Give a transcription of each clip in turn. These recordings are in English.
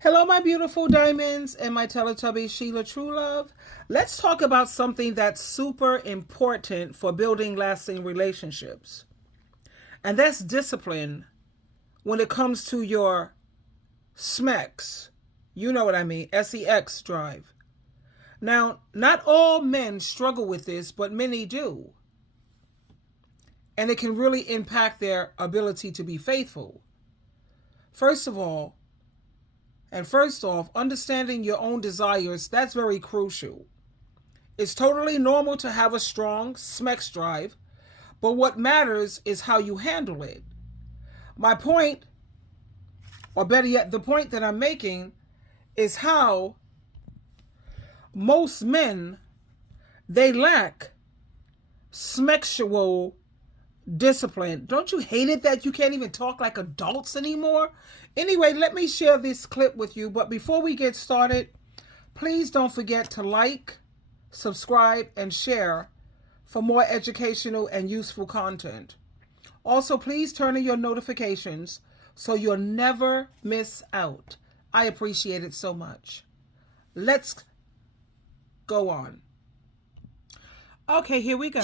Hello, my beautiful diamonds and my Teletubby SheilaTruelove. Let's talk about something that's super important for building lasting relationships. And that's discipline when it comes to your SMEX. You know what I mean, SEX drive. Now, not all men struggle with this, but many do. And it can really impact their ability to be faithful. First off, understanding your own desires, that's very crucial. It's totally normal to have a strong SMEX drive, but what matters is how you handle it. My point, or better yet, the point that I'm making, is how most men, they lack SMEXual discipline. Don't you hate it that you can't even talk like adults anymore? Anyway, let me share this clip with you. But before we get started, please don't forget to like, subscribe, and share for more educational and useful content. Also, please turn on your notifications so you'll never miss out. I appreciate it so much. Let's go on. Okay, here we go.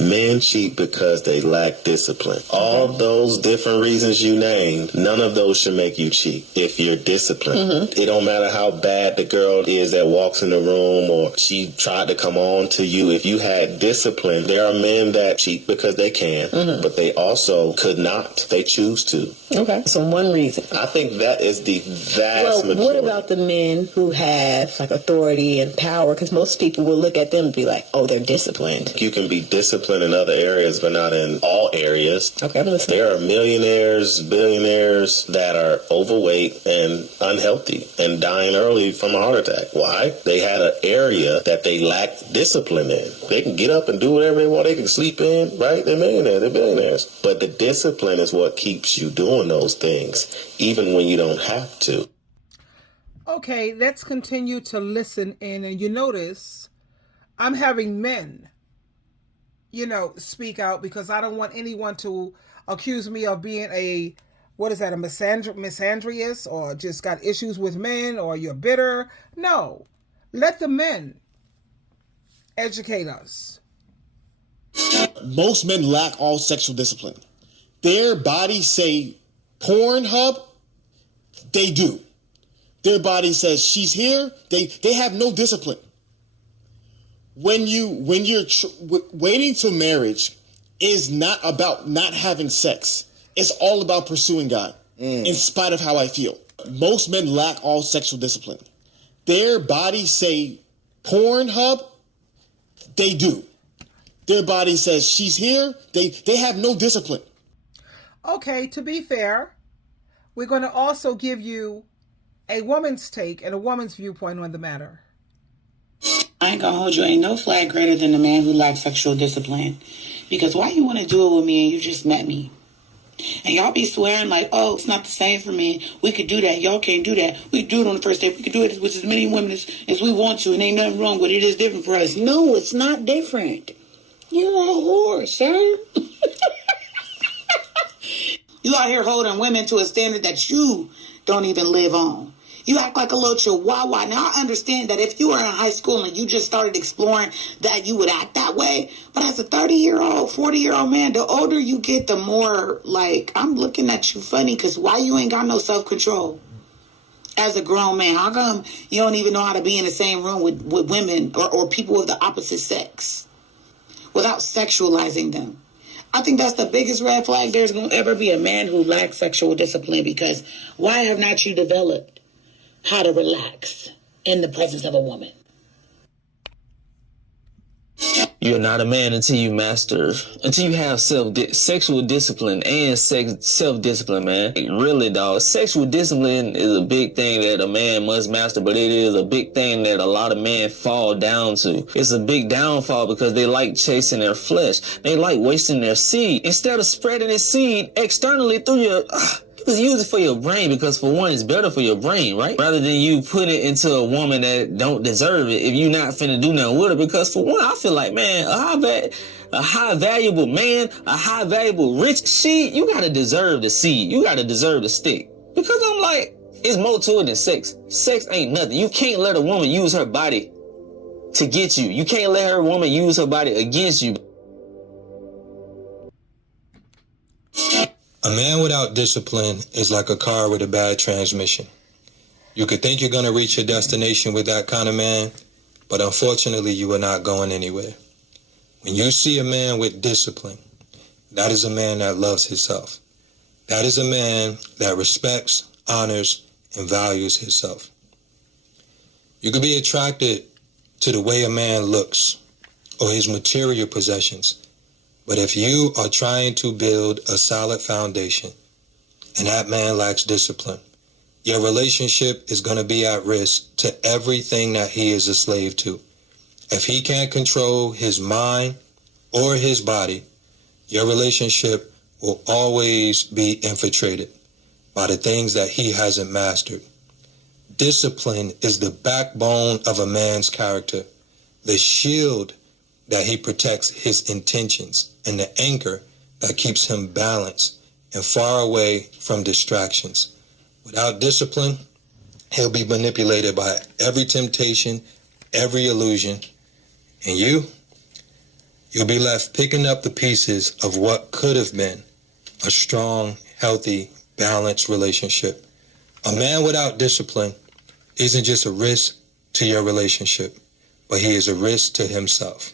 Men cheat because they lack discipline. All those different reasons you named, none of those should make you cheat if you're disciplined. It don't matter how bad the girl is that walks in the room or she tried to come on to you. If you had discipline, there are men that cheat because they can, but they also could not. They choose to. Okay, so one reason. I think that is the vast majority. What about the men who have like authority and power? Because most people will look at them and be like, oh, they're disciplined. You can be disciplined in other areas, but not in all areas. Okay, I'm listening. There are millionaires, billionaires that are overweight and unhealthy and dying early from a heart attack. Why? They had an area that they lacked discipline in. They can get up and do whatever they want. They can sleep in, right? They're millionaires, they're billionaires. But the discipline is what keeps you doing those things, even when you don't have to. Okay, let's continue to listen in. And you notice I'm having men, speak out because I don't want anyone to accuse me of being a misandrous or just got issues with men or you're bitter. No, let the men educate us. Most men lack all sexual discipline. Their bodies say Pornhub, they do. Their body says she's here, they have no discipline. When you're waiting till marriage is not about not having sex. It's all about pursuing God, in spite of how I feel. Most men lack all sexual discipline. Their bodies say Pornhub, they do. Their body says she's here, they have no discipline. Okay, to be fair, we're going to also give you a woman's take and a woman's viewpoint on the matter. I ain't gonna hold you. Ain't no flag greater than a man who lacks sexual discipline. Because why you want to do it with me and you just met me? And y'all be swearing like, oh, it's not the same for me. We could do that. Y'all can't do that. We could do it on the first date. We could do it with as many women as we want to. And ain't nothing wrong with it. It is different for us. No, it's not different. You're a whore, sir. You out here holding women to a standard that you don't even live on. You act like a little chihuahua. Now, I understand that if you were in high school and you just started exploring that you would act that way. But as a 30-year-old, 40-year-old man, the older you get, the more, like, I'm looking at you funny because why you ain't got no self-control? As a grown man, how come you don't even know how to be in the same room with women or people of the opposite sex without sexualizing them? I think that's the biggest red flag. There's going to ever be a man who lacks sexual discipline because why have not you developed how to relax in the presence of a woman? You're not a man until you have sexual discipline and self-discipline, man. Really, dog. Sexual discipline is a big thing that a man must master, but it is a big thing that a lot of men fall down to. It's a big downfall because they like chasing their flesh. They like wasting their seed. Instead of spreading their seed externally through your... Just use it for your brain because, for one, it's better for your brain, right? Rather than you put it into a woman that don't deserve it if you're not finna do nothing with her. Because, for one, I feel like, man, a high valuable man, a high valuable rich seed, you gotta deserve the seed. You gotta deserve the stick. Because I'm like, It's more to it than sex. Sex ain't nothing. You can't let a woman use her body to get you. You can't let her woman use her body against you. A man without discipline is like a car with a bad transmission. You could think you're going to reach your destination with that kind of man, but unfortunately you are not going anywhere. When you see a man with discipline, that is a man that loves himself. That is a man that respects, honors, and values himself. You could be attracted to the way a man looks or his material possessions, but if you are trying to build a solid foundation and that man lacks discipline, your relationship is going to be at risk to everything that he is a slave to. If he can't control his mind or his body, your relationship will always be infiltrated by the things that he hasn't mastered. Discipline is the backbone of a man's character, the shield that he protects his intentions, and the anchor that keeps him balanced and far away from distractions. Without discipline, he'll be manipulated by every temptation, every illusion, and you'll be left picking up the pieces of what could have been a strong, healthy, balanced relationship. A man without discipline isn't just a risk to your relationship, but he is a risk to himself.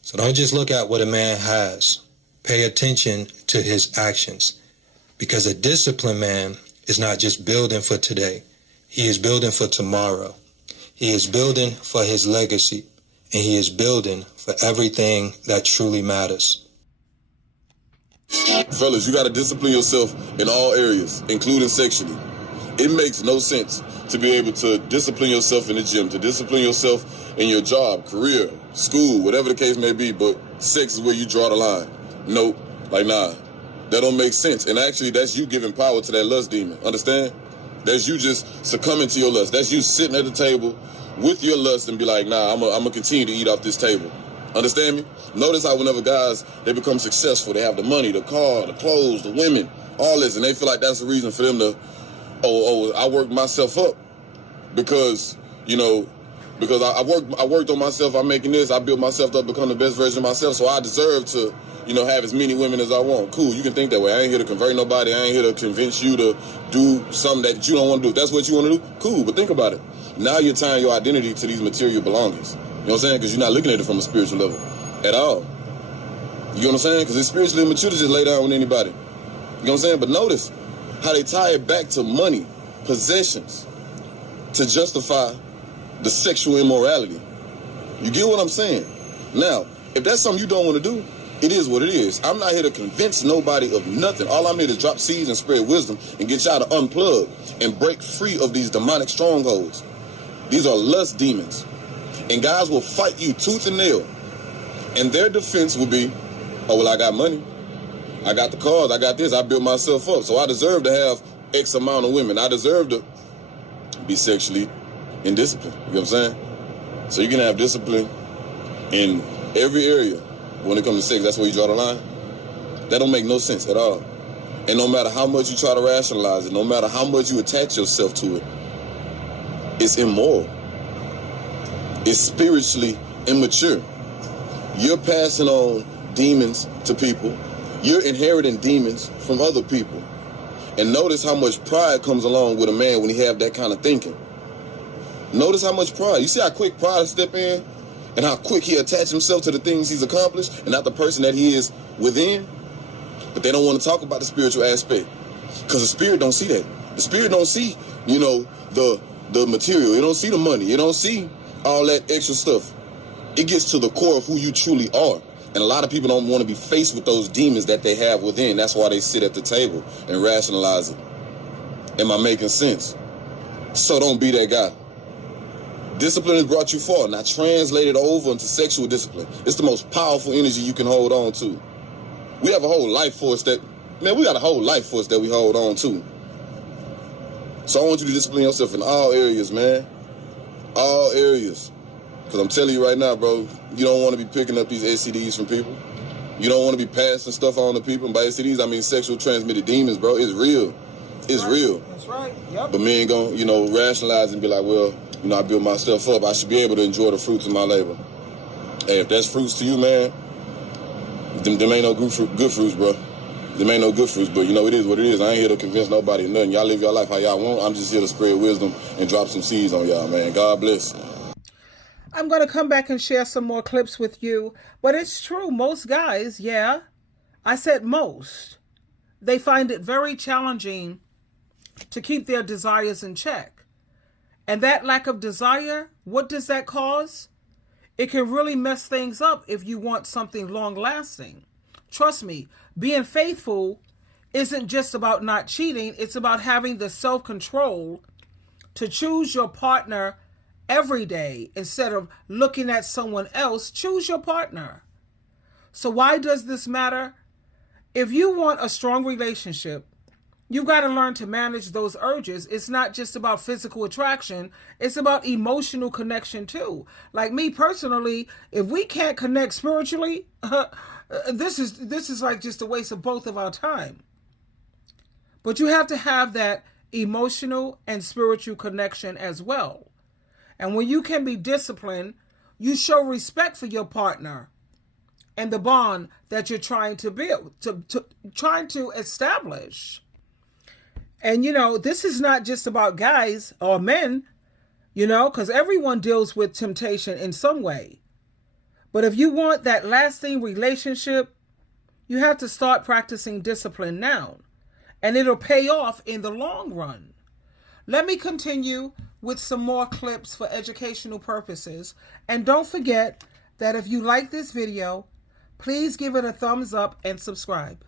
So don't just look at what a man has. Pay attention to his actions, because a disciplined man is not just building for today. He is building for tomorrow. He is building for his legacy, and he is building for everything that truly matters. Fellas, you got to discipline yourself in all areas, including sexually. It makes no sense to be able to discipline yourself in the gym, to discipline yourself in your job, career, school, whatever the case may be, but sex is where you draw the line. Nope, nah, that don't make sense. And actually, that's you giving power to that lust demon, understand? That's you just succumbing to your lust. That's you sitting at the table with your lust and be like, nah, I'm gonna continue to eat off this table. Understand me? Notice how whenever guys, they become successful, they have the money, the car, the clothes, the women, all this, and they feel like that's the reason for them to, I worked myself up because, because I worked on myself, I'm making this, I built myself up, become the best version of myself, so I deserve to, have as many women as I want. Cool, you can think that way. I ain't here to convert nobody. I ain't here to convince you to do something that you don't want to do. If that's what you want to do, cool, but think about it. Now you're tying your identity to these material belongings. You know what I'm saying? Because you're not looking at it from a spiritual level at all. You know what I'm saying? Because it's spiritually immature to just lay down with anybody. You know what I'm saying? But notice how they tie it back to money, possessions, to justify the sexual immorality. You get what I'm saying? Now, if that's something you don't want to do, it is what it is. I'm not here to convince nobody of nothing. All I'm here to drop seeds and spread wisdom and get y'all to unplug and break free of these demonic strongholds. These are lust demons. And guys will fight you tooth and nail. And their defense will be, I got money. I got the cars. I got this. I built myself up. So I deserve to have X amount of women. I deserve to be sexually indisciplined. You know what I'm saying? So you can have discipline in every area. When it comes to sex, that's where you draw the line. That don't make no sense at all. And no matter how much you try to rationalize it, no matter how much you attach yourself to it, it's immoral. It's spiritually immature. You're passing on demons to people. You're inheriting demons from other people. And notice how much pride comes along with a man when he have that kind of thinking. Notice how much pride. You see how quick pride step in? And how quick he attach himself to the things he's accomplished and not the person that he is within. But they don't want to talk about the spiritual aspect. Because the spirit don't see that. The spirit don't see, the material. It don't see the money. It don't see all that extra stuff. It gets to the core of who you truly are. And a lot of people don't want to be faced with those demons that they have within. That's why they sit at the table and rationalize it. Am I making sense? So don't be that guy. Discipline has brought you far. Now translate it over into sexual discipline. It's the most powerful energy you can hold on to. We have a whole life force we got a whole life force that we hold on to. So I want you to discipline yourself in all areas, man. All areas. Because I'm telling you right now, bro, you don't want to be picking up these STDs from people. You don't want to be passing stuff on to people. And by STDs, I mean sexual transmitted demons, bro. It's real. It's real. That's right. Yep. But men gon', rationalize and be like, well, I built myself up. I should be able to enjoy the fruits of my labor. Hey, if that's fruits to you, man, them ain't no good fruits, bro. Them ain't no good fruits, but it is what it is. I ain't here to convince nobody of nothing. Y'all live your life how y'all want. I'm just here to spread wisdom and drop some seeds on y'all, man. God bless. I'm going to come back and share some more clips with you. But it's true. Most guys, yeah, I said most, they find it very challenging to keep their desires in check. And that lack of desire, what does that cause? It can really mess things up if you want something long-lasting. Trust me, being faithful isn't just about not cheating. It's about having the self-control to choose your partner every day instead of looking at someone else. Choose your partner. So why does this matter? If you want a strong relationship, you've got to learn to manage those urges. It's not just about physical attraction. It's about emotional connection too. Like me personally, if we can't connect spiritually, this is like just a waste of both of our time. But you have to have that emotional and spiritual connection as well. And when you can be disciplined, you show respect for your partner and the bond that you're trying to build, trying to establish. And, this is not just about guys or men, because everyone deals with temptation in some way. But if you want that lasting relationship, you have to start practicing discipline now. And it'll pay off in the long run. Let me continue with some more clips for educational purposes. And don't forget that if you like this video, please give it a thumbs up and subscribe.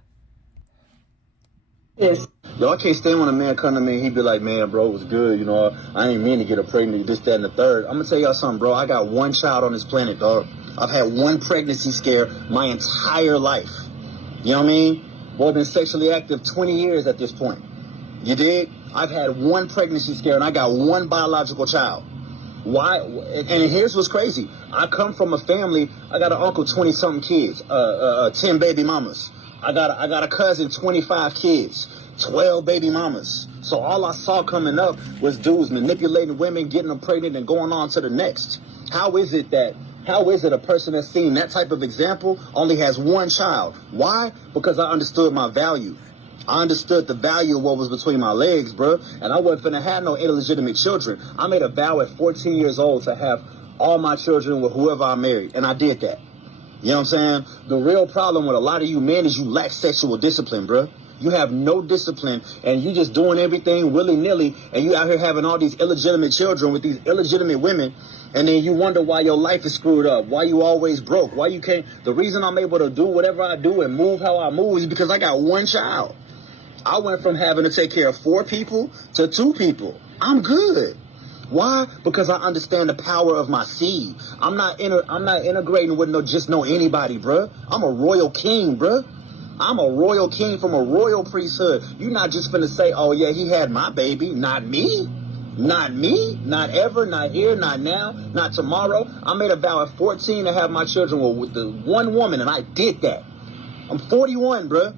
Yes. Yo, I can't stand when a man come to me and he be like, man, bro, it was good, I ain't mean to get her pregnant, this, that, and the third. I'm gonna tell y'all something, bro. I got one child on this planet, dog. I've had one pregnancy scare my entire life. You know what I mean? Boy, been sexually active 20 years at this point. You dig? I've had one pregnancy scare and I got one biological child. Why? And here's what's crazy. I come from a family, I got an uncle, 20-something kids, 10 baby mamas. I got a cousin, 25 kids, 12 baby mamas. So all I saw coming up was dudes manipulating women, getting them pregnant, and going on to the next. How is it a person that's seen that type of example only has one child? Why? Because I understood my value. I understood the value of what was between my legs, bro. And I wasn't finna have no illegitimate children. I made a vow at 14 years old to have all my children with whoever I married. And I did that. You know what I'm saying? The real problem with a lot of you men is you lack sexual discipline, bro. You have no discipline, and you just doing everything willy-nilly, and you out here having all these illegitimate children with these illegitimate women, and then you wonder why your life is screwed up, why you always broke, why you can't. The reason I'm able to do whatever I do and move how I move is because I got one child. I went from having to take care of 4 people to 2 people. I'm good. Why? Because I understand the power of my seed. I'm not integrating with no anybody, bruh. I'm a royal king, bruh. I'm a royal king from a royal priesthood. You're not just finna say, oh yeah, he had my baby. Not me. Not me. Not ever. Not here. Not now. Not tomorrow. I made a vow at 14 to have my children with the one woman, and I did that. I'm 41, bruh.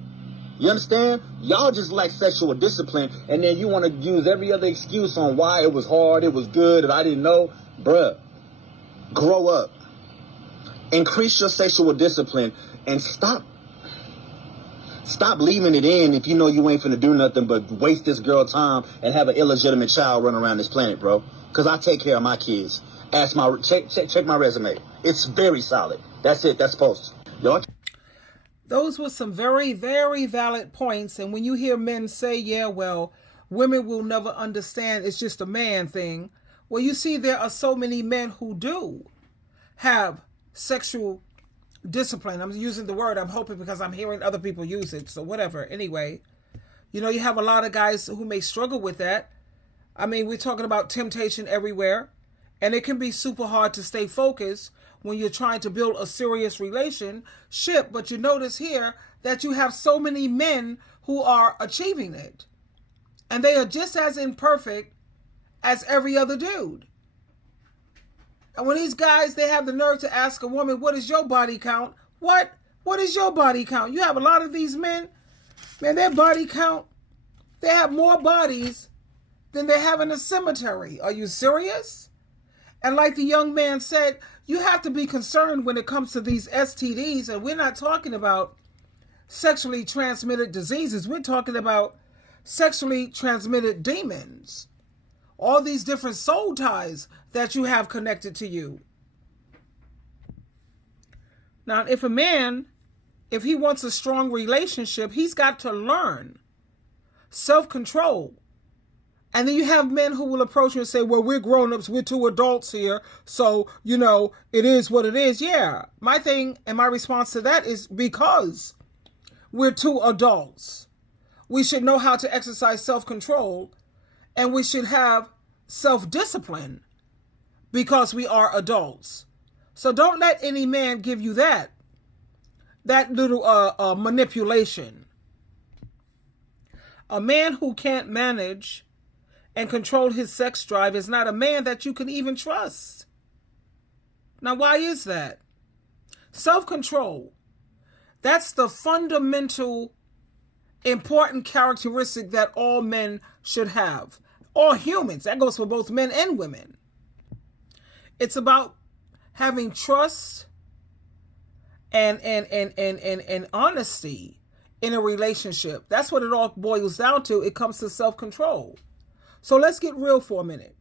You understand? Y'all just lack sexual discipline, and then you want to use every other excuse on why it was hard, it was good, and I didn't know. Bruh, grow up. Increase your sexual discipline, and stop leaving it in if you know you ain't finna do nothing but waste this girl time and have an illegitimate child run around this planet, bro. Because I take care of my kids. Check my resume. It's very solid. That's it. That's post. Y'all. Those were some very, very valid points. And when you hear men say, yeah, well, women will never understand, it's just a man thing. Well, you see, there are so many men who do have sexual discipline. I'm using the word, I'm hoping, because I'm hearing other people use it. So whatever. Anyway, you have a lot of guys who may struggle with that. I mean, we're talking about temptation everywhere. And it can be super hard to stay focused when you're trying to build a serious relationship. But you notice here that you have so many men who are achieving it. And they are just as imperfect as every other dude. And when these guys, they have the nerve to ask a woman, what is your body count? What is your body count? You have a lot of these men, man, their body count They have more bodies than they have in a cemetery. Are you serious? And like the young man said, you have to be concerned when it comes to these STDs, and we're not talking about sexually transmitted diseases. We're talking about sexually transmitted demons. All these different soul ties that you have connected to you. Now, if a man, if he wants a strong relationship, he's got to learn self-control. And then you have men who will approach you and say, well, we're grown-ups, we're two adults here, so, it is what it is. Yeah, my thing and my response to that is because we're two adults, we should know how to exercise self-control, and we should have self-discipline because we are adults. So don't let any man give you that little manipulation. A man who can't manage and control his sex drive is not a man that you can even trust. Now, why is that? Self-control. That's the fundamental, important characteristic that all men should have. All humans. That goes for both men and women. It's about having trust and honesty in a relationship. That's what it all boils down to. It comes to self-control. So let's get real for a minute.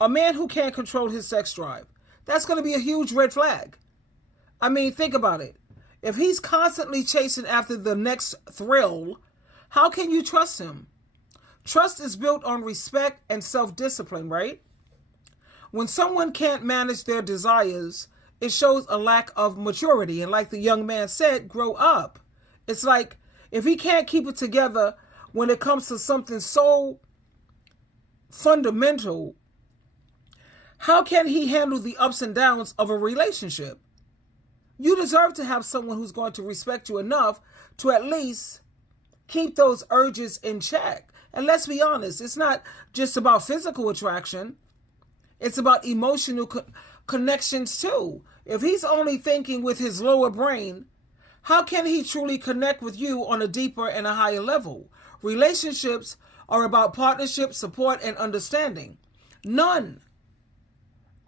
A man who can't control his sex drive, that's going to be a huge red flag. I mean, think about it. If he's constantly chasing after the next thrill, how can you trust him? Trust is built on respect and self-discipline, right? When someone can't manage their desires, it shows a lack of maturity. And like the young man said, grow up. It's like if he can't keep it together when it comes to something so fundamental, how can he handle the ups and downs of a relationship? You deserve to have someone who's going to respect you enough to at least keep those urges in check. And let's be honest, it's not just about physical attraction. It's about emotional connections too. If he's only thinking with his lower brain, how can he truly connect with you on a deeper and a higher level? Relationships are about partnership, support, and understanding. None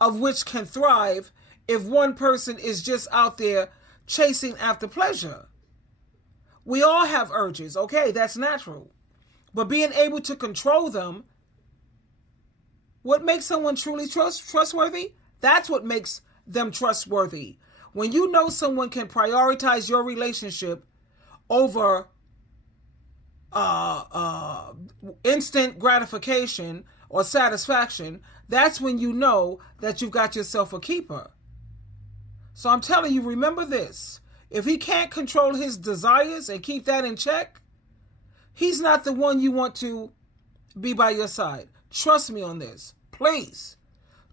of which can thrive if one person is just out there chasing after pleasure. We all have urges, okay? That's natural. But being able to control them, what makes someone truly trustworthy? That's what makes them trustworthy. When you know someone can prioritize your relationship over instant gratification or satisfaction, that's when you know that you've got yourself a keeper. So I'm telling you, remember this. If he can't control his desires and keep that in check, he's not the one you want to be by your side. Trust me on this. Please.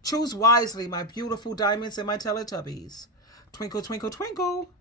Choose wisely, my beautiful diamonds and my Teletubbies. Twinkle, twinkle, twinkle.